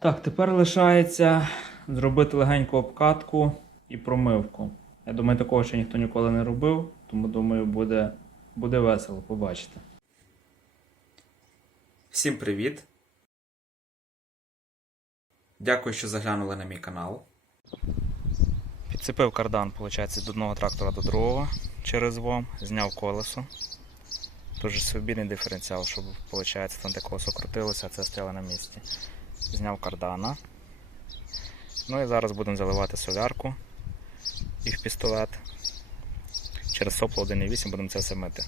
Так, тепер лишається зробити легеньку обкатку і промивку. Я думаю, такого ще ніхто ніколи не робив, тому думаю, буде, буде весело, побачите. Всім привіт! Дякую, що заглянули на мій канал. Підцепив кардан, виходить, з одного трактора до другого через ВОМ, зняв колесо. Дуже свобідний диференціал, щоб виходить, там де колесо крутилося, а це стояло на місці. Зняв кардана. Ну і зараз будемо заливати солярку і в пістолет. Через сопло 1.8 будемо це все мити.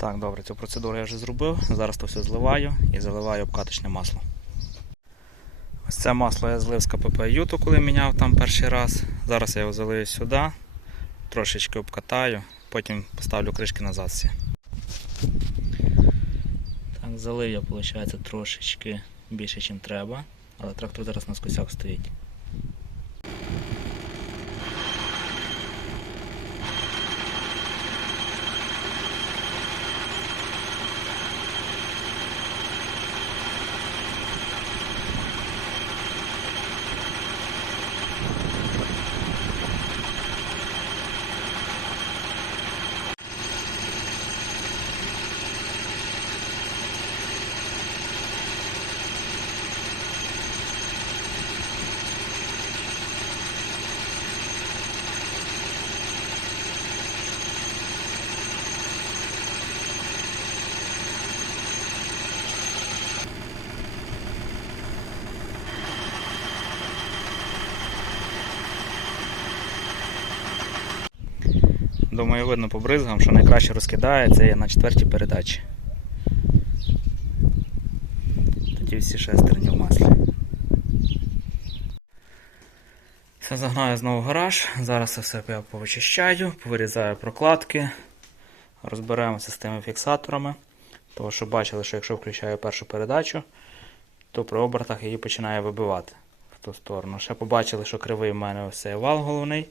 Так, добре, цю процедуру я вже зробив. Зараз то все зливаю і заливаю обкаточне масло. Ось це масло я злив з КПП Юту, коли міняв там перший раз. Зараз я його залию сюди, трошечки обкатаю, потім поставлю кришки назад всі. Так, залив я, виходить, трошечки більше, ніж треба, але трактор зараз на скосях стоїть. Думаю, видно по бризгам, що найкраще розкидає, це є на четвертій передачі. Тоді всі шестерні в маслі. Все загнаю знову в гараж. Зараз все я повичищаю, повирізаю прокладки, розберемося з тими фіксаторами. Тому що бачили, що якщо включаю першу передачу, то при обертах її починає вибивати в ту сторону. Ще побачили, що кривий в мене ось цей вал головний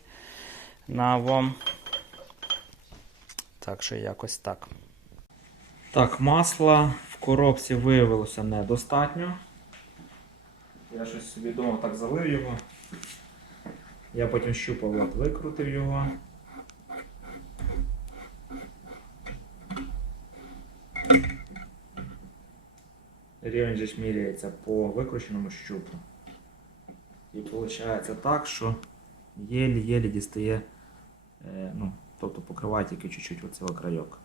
на ВОМ. Так що якось так. Так, масла в коробці виявилося недостатньо. Я щось собі думав, так залив його. Я потім щупав, викрутив його. Рівень же міряється по викрученому щупу. І виходить так, що єлі-єлі дістає, е, ну, тобто покриває тільки чуть-чуть оцей крайок.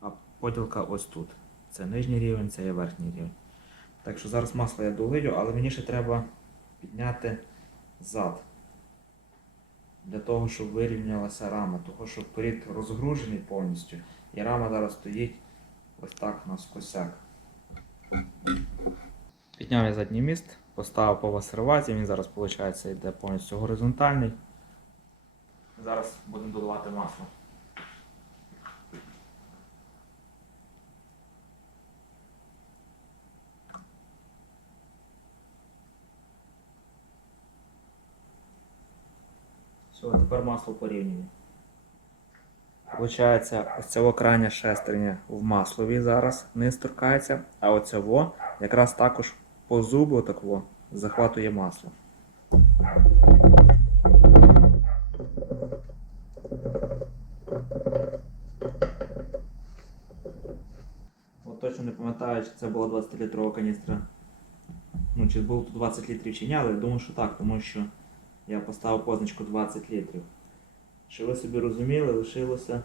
А поділка ось тут. Це нижній рівень, це є верхній рівень. Так що зараз масло я долию, але мені ще треба підняти зад. Для того, щоб вирівнялася рама, того, що вперед розгружений повністю. І рама зараз стоїть ось так на скосяк. Підняв я задній міст, поставив по васервазі, він зараз виходить йде повністю горизонтальний. Зараз будемо додавати масло. Все, тепер масло порівнює. Получається, ось цього крайня шестерня в маслові зараз низ торкається, а оцього якраз також по зубу такого захватує масло. Пам'ятаю, чи це була 20-літрова каністра. Ну, чи було тут 20 літрів чи ні, але я думаю, що так, тому що я поставив позначку 20 літрів. Щоб ви собі розуміли, лишилося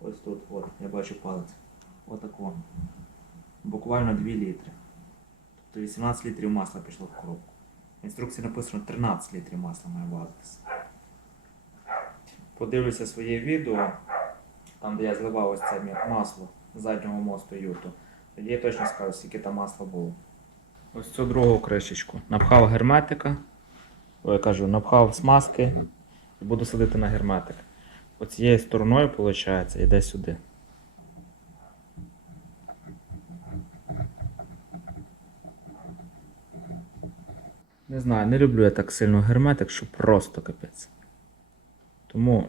ось тут, от, я бачу палець. Отако. буквально 2 літри. Тобто 18 літрів масла пішло в коробку. В інструкції написано 13 літрів масла має влазитися. Подивлюся своє відео, там де я зливав ось це масло заднього мосту юту. Тоді я точно скажу, скільки там масла було. Ось цю другу кришечку. Напхав герметика. Ой, я кажу, напхав смазки і буду садити на герметик. Оцією стороною, виходить, йде сюди. Не знаю, не люблю я так сильно герметик, що просто капець. Тому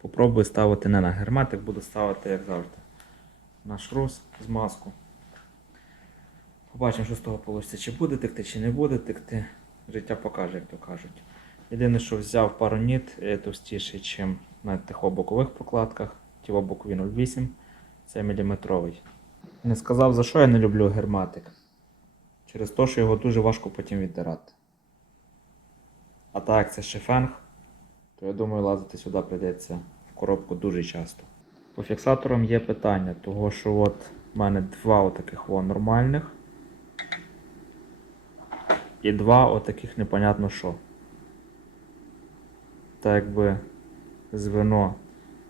попробую ставити не на герметик, буду ставити, як завжди, на шрус з маску. Побачимо, що з того вийде. Чи буде текти, чи не буде текти. Життя покаже, як то кажуть. Єдине, що взяв пару ніт е, товстіший, ніж на тих бокових прокладках. Ті бокові 0,8, це міліметровий. Не сказав, за що я не люблю герматик. Через те, що його дуже важко потім віддирати. А так як це шифенг, то я думаю, лазити сюди прийдеться в коробку дуже часто. По фіксаторам є питання, того що от в мене два отаких во нормальних. І два отаких непонятно що. Так якби звено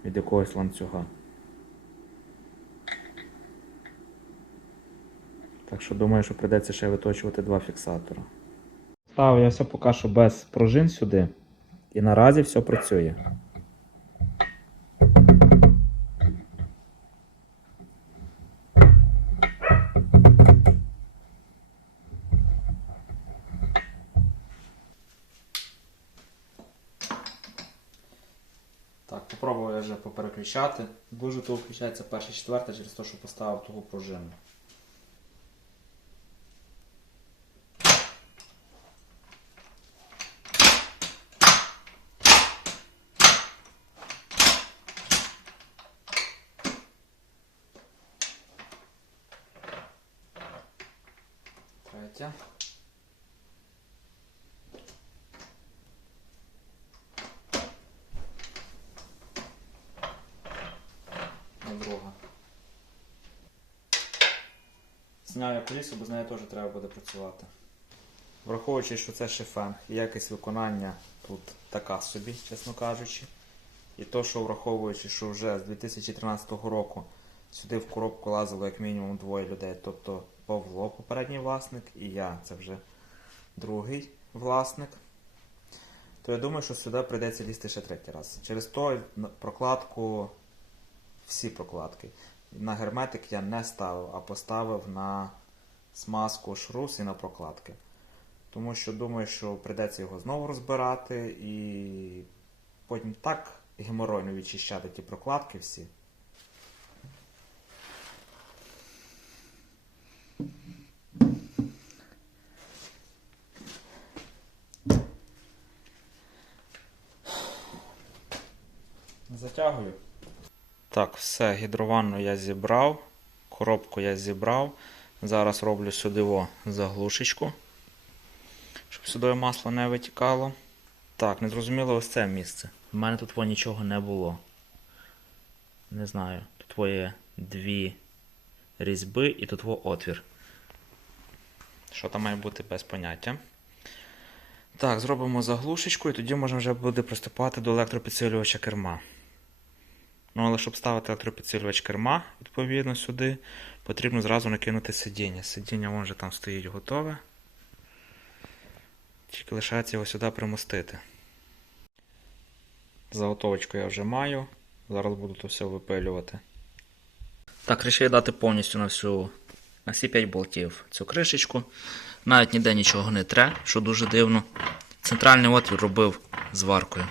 від якогось ланцюга. Так що думаю, що прийдеться ще виточувати два фіксатора. Ставив я все поки що без пружин сюди. І наразі все працює. Вже попереключати. Дуже то включається перша четверта через те, що поставив того пружину. Третя. і друга. Зняв я колісо, бо з нею теж треба буде працювати. Враховуючи, що це шифенг, і якість виконання тут така собі, чесно кажучи. І то, що враховуючи, що вже з 2013 року сюди в коробку лазило як мінімум двоє людей, тобто Павло, попередній власник, і я, це вже другий власник. То я думаю, що сюди прийдеться лізти ще третій раз. Через то прокладку, всі прокладки. На герметик я не ставив, а поставив на смазку шрус і на прокладки. Тому що думаю, що прийдеться його знову розбирати і потім так геморойно відчищати ті прокладки всі. Затягую. Так, все, гідрованну я зібрав, коробку я зібрав. Зараз роблю сюди заглушечку, щоб сюди масло не витікало. Так, незрозуміло ось це місце. У мене тут во нічого не було. Не знаю. Тут во є дві різьби і тут во отвір. Що там має бути без поняття. Так, зробимо заглушечку і тоді можна вже буде приступати до електропідсилювача керма. Ну, але щоб ставити електропідсилювач керма, відповідно, сюди, потрібно зразу накинути сидіння. Сидіння вон вже там стоїть готове. Тільки лишається його сюди примостити. Заготовочку я вже маю. Зараз буду то все випилювати. Так, вирішив дати повністю на всю на всі 5 болтів цю кришечку. Навіть ніде нічого не тре, що дуже дивно. Центральний отвір робив зваркою.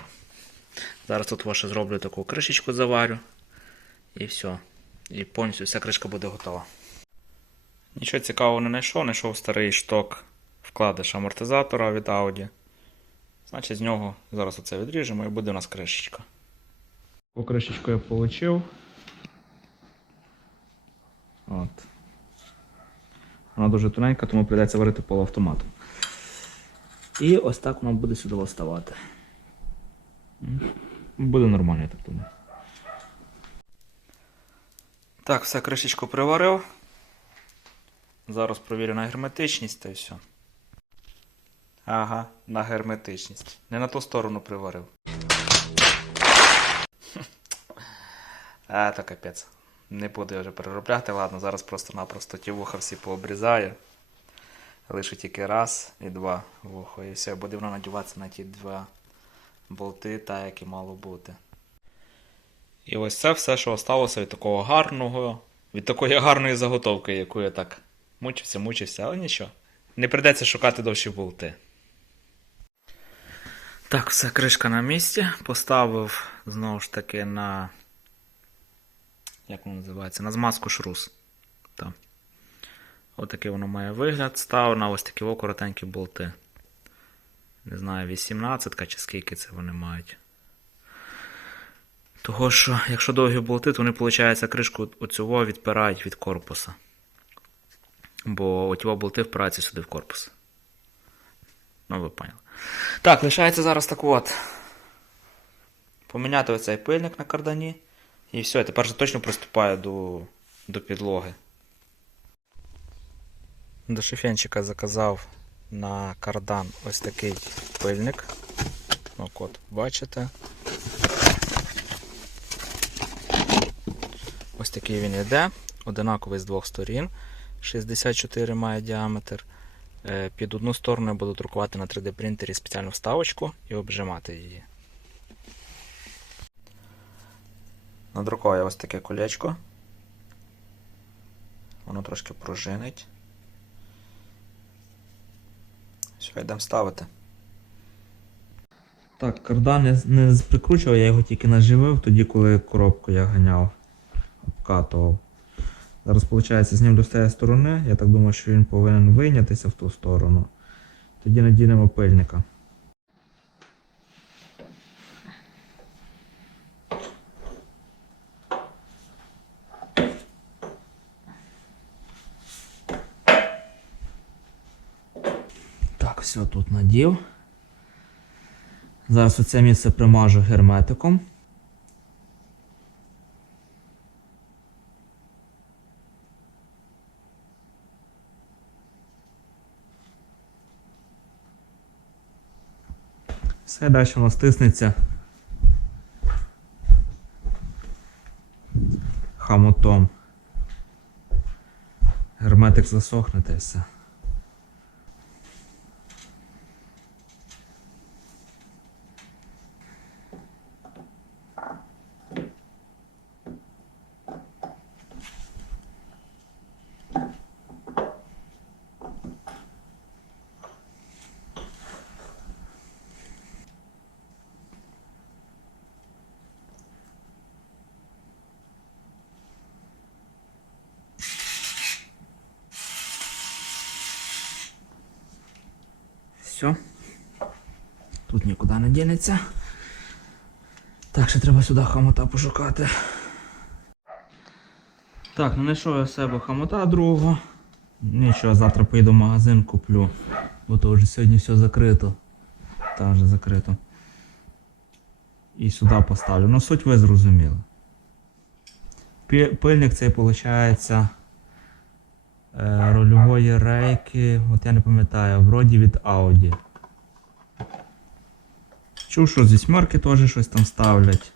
Зараз тут ваше зроблю таку кришечку заварю. І все. І повністю вся кришка буде готова. Нічого цікавого не знайшов, знайшов старий шток вкладиш амортизатора від Audi. Значить, з нього зараз оце відріжемо і буде у нас кришечка. Таку кришечку я отримав. От. Вона дуже тоненька, тому прийдеться варити полуавтоматом. І ось так воно буде сюди вставати. Буде нормально, я так думаю. Так, все, кришечку приварив. Зараз провірю на герметичність та й все. Ага, на герметичність. Не на ту сторону приварив. А, то капець. Не буду я вже переробляти, ладно, зараз просто-напросто ті вуха всі пообрізаю. Лише тільки раз і два вуха. І все, буде воно надіватися на ті два болти, так як і мало бути. І ось це все, що осталося від такого гарного, від такої гарної заготовки, яку я так мучився, мучився, але нічого. Не прийдеться шукати довші болти. Так, все, кришка на місці. Поставив знову ж таки на. Як воно називається? На змазку шрус. Так. Отакий воно має вигляд. Став на ось такі коротенькі болти. Не знаю, 18 чи скільки це вони мають. Того що, якщо довгі болти, то вони, виходить, кришку оцього відпирають від корпуса. Бо оті болти впираються сюди в корпус. Ну, ви поняли. Так, лишається зараз так от. Поміняти оцей пильник на кардані. І все, я тепер вже точно приступаю до, до підлоги. До шифенчика заказав на кардан ось такий пильник. Ну, от, бачите. Ось такий він йде. Одинаковий з двох сторін. 64 має діаметр. Е, Під одну сторону я буду друкувати на 3D принтері спеціальну вставочку і обжимати її. Надрукував я ось таке колечко. Воно трошки пружинить. Все, йдемо ставити. Так, кардан не не прикручував, я його тільки наживив тоді, коли коробку я ганяв, обкатував. Зараз, виходить, знімлю до цієї сторони. Я так думаю, що він повинен вийнятися в ту сторону. Тоді надінемо пильника. Так, все тут надів. Зараз оце місце примажу герметиком. Все далі воно стиснеться хамотом. Герметик засохне та все. Все. Тут нікуди не дінеться. Так, ще треба сюди хамота пошукати. Так, ну знайшов я себе хамота другого. Нічого, завтра поїду в магазин куплю. Бо то вже сьогодні все закрито. Та вже закрито. І сюди поставлю. Ну суть ви зрозуміли. Пильник цей виходить е, рульової рейки, от я не пам'ятаю, вроді від Audi. Чув, що зі смерки теж щось там ставлять.